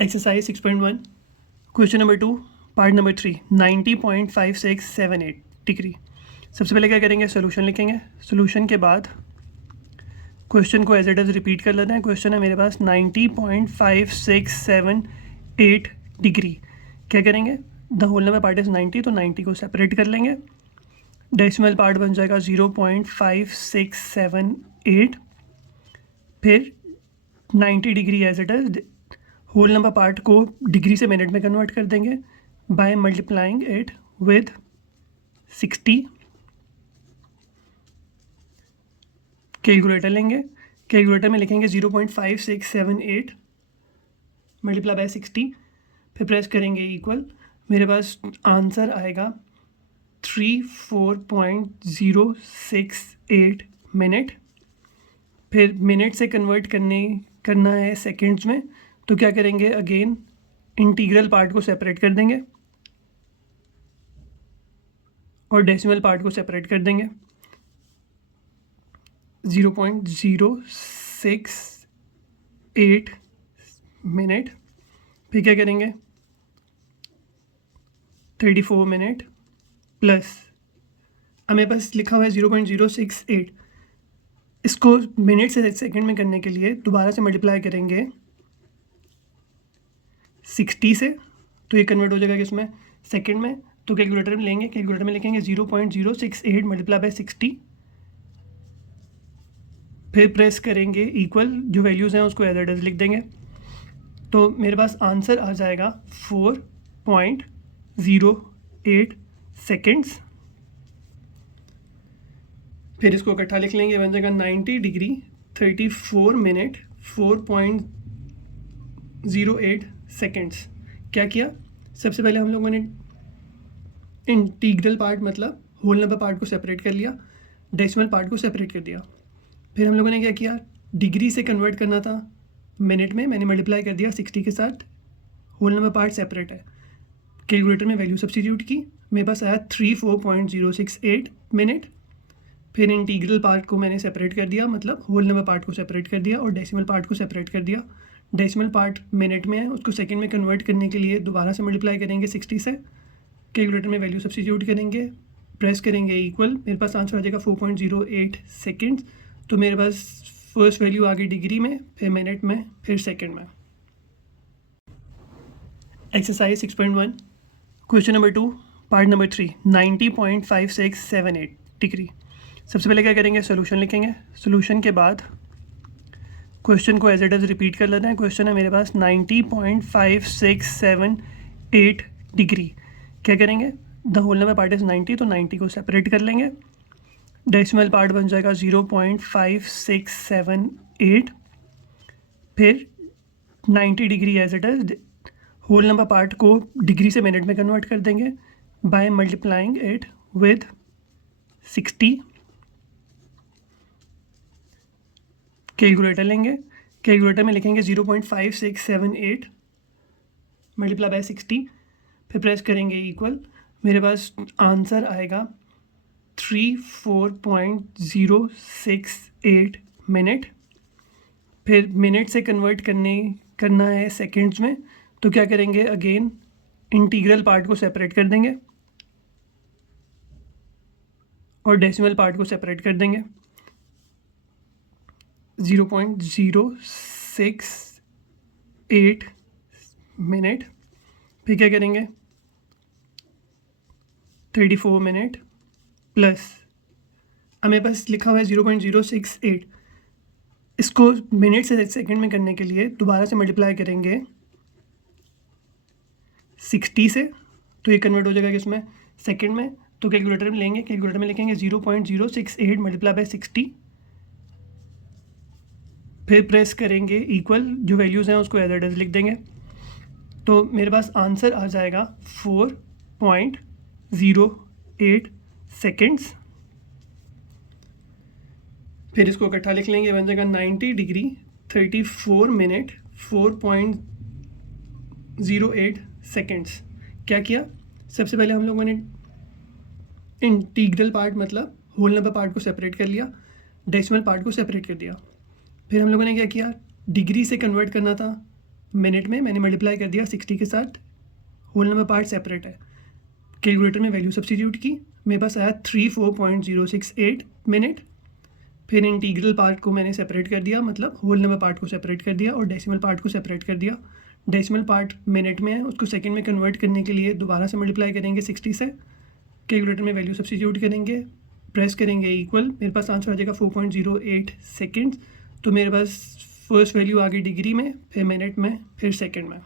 Exercise 6.1 question number 2 part number 3 90.5678 degree. सबसे पहले क्या करेंगे, सोल्यूशन लिखेंगे। सोल्यूशन के बाद क्वेश्चन को एज इट इज़ रिपीट कर लेते हैं। क्वेश्चन है मेरे पास 90.5678 डिग्री। क्या करेंगे, the whole number part is 90, तो 90 को सेपरेट कर लेंगे। डेसिमल पार्ट बन जाएगा 0.5678, फिर 90 degree as it is whole number part को डिग्री से मिनट में कन्वर्ट कर देंगे by multiplying it with 60। Calculator लेंगे, कैलकुलेटर में लिखेंगे 0.5678 मल्टीप्लाई बाय 60, फिर प्रेस करेंगे इक्वल। मेरे पास आंसर आएगा 34.068 मिनट। फिर मिनट से कन्वर्ट करना है सेकेंड्स में, तो क्या करेंगे, अगेन इंटीग्रल पार्ट को सेपरेट कर देंगे और डेसिमल पार्ट को सेपरेट कर देंगे। 0.068 मिनट, फिर क्या करेंगे 34 मिनट प्लस हमें पास लिखा हुआ है 0.068। इसको मिनट से सेकंड में करने के लिए दोबारा से मल्टीप्लाई करेंगे 60 से, तो ये कन्वर्ट हो जाएगा किसमें, सेकंड में। तो कैलकुलेटर में लेंगे, कैलकुलेटर में लिखेंगे 0.068 मल्टीप्लाई बाय 60, फिर प्रेस करेंगे इक्वल। जो वैल्यूज़ हैं उसको एज इट इज़ लिख देंगे, तो मेरे पास आंसर आ जाएगा 4.08 सेकेंड्स। फिर इसको इकट्ठा लिख लेंगे, बन जाएगा 90 डिग्री 34 मिनट 4.08 सेकेंड्स। क्या किया, सबसे पहले हम लोगों ने इंटीग्रल पार्ट मतलब होल नंबर पार्ट को सेपरेट कर लिया, डेसिमल पार्ट को सेपरेट कर दिया। फिर हम लोगों ने क्या किया, डिग्री से कन्वर्ट करना था मिनट में, मैंने मल्टीप्लाई कर दिया 60 के साथ। होल नंबर पार्ट सेपरेट है, कैलकुलेटर में वैल्यू सब्स्टिट्यूट की, मेरे पास आया 34.068 मिनट। फिर इंटीग्रल पार्ट को मैंने सेपरेट कर दिया, मतलब होल नंबर पार्ट को सेपरेट कर दिया और डेसिमल पार्ट को सेपरेट कर दिया। डेसिमल पार्ट मिनट में है, उसको सेकंड में कन्वर्ट करने के लिए दोबारा से मल्टीप्लाई करेंगे 60 से, कैलकुलेटर में वैल्यू सब्स्टिट्यूट करेंगे, प्रेस करेंगे इक्वल। मेरे पास आंसर आ जाएगा 4.08 सेकेंड्स। तो मेरे पास फर्स्ट वैल्यू आ गई डिग्री में, फिर मिनट में, फिर सेकेंड में। Exercise 6.1 question number 2 part number 3 90.5678 degree. सबसे पहले क्या करेंगे, सोल्यूशन लिखेंगे। सोल्यूशन के बाद क्वेश्चन को एज इट इज़ रिपीट कर लेते हैं। क्वेश्चन है मेरे पास 90.5678 डिग्री। क्या करेंगे, the whole number part is 90, तो 90 को सेपरेट कर लेंगे। डेसिमल पार्ट बन जाएगा 0.5678, फिर 90 degree as it is whole number part को डिग्री से मिनट में कन्वर्ट कर देंगे by multiplying it with 60। Calculator लेंगे, कैलकुलेटर में लिखेंगे 0.5678 मल्टीप्लाई बाय 60, फिर प्रेस करेंगे इक्वल। मेरे पास आंसर आएगा 34.068 मिनट। फिर मिनट से कन्वर्ट करना है सेकेंड्स में, तो क्या करेंगे, अगेन इंटीग्रल पार्ट को सेपरेट कर देंगे और डेसिमल पार्ट को सेपरेट कर देंगे। 0.068 मिनट, फिर क्या करेंगे 34 मिनट प्लस हमें पास लिखा हुआ है 0.068। इसको मिनट से सेकंड में करने के लिए दोबारा से मल्टीप्लाई करेंगे 60 से, तो ये कन्वर्ट हो जाएगा किसमें, सेकंड में। तो कैलकुलेटर में लेंगे, कैलकुलेटर में लिखेंगे 0.068 मल्टीप्लाई बाय 60, फिर प्रेस करेंगे इक्वल। जो वैल्यूज़ हैं उसको एज इट इज़ लिख देंगे, तो मेरे पास आंसर आ जाएगा 4.08 सेकेंड्स। फिर इसको इकट्ठा लिख लेंगे, बन जाएगा 90 डिग्री 34 मिनट 4.08 सेकेंड्स। क्या किया, सबसे पहले हम लोगों ने इंटीग्रल पार्ट मतलब होल नंबर पार्ट को सेपरेट कर लिया, डेसिमल पार्ट को सेपरेट कर दिया। फिर हम लोगों ने क्या किया, डिग्री से कन्वर्ट करना था मिनट में मैंने मल्टीप्लाई कर दिया 60 के साथ, होल नंबर पार्ट सेपरेट है। कैलकुलेटर में वैल्यू सब्स्टिट्यूट की, मेरे पास आया 34.068 मिनट। फिर इंटीग्रल पार्ट को मैंने सेपरेट कर दिया, मतलब होल नंबर पार्ट को सेपरेट कर दिया और डेसिमल पार्ट को सेपरेट कर दिया। डेसिमल पार्ट मिनट में है, उसको सेकंड में कन्वर्ट करने के लिए दोबारा से मल्टीप्लाई करेंगे 60 से, कैलकुलेटर में वैल्यू सब्स्टिट्यूट करेंगे, प्रेस करेंगे इक्वल, मेरे पास आंसर आ जाएगा 4.08 सेकेंड्स। तो मेरे पास फर्स्ट वैल्यू आ गई डिग्री में, फिर मिनट में, फिर सेकंड में।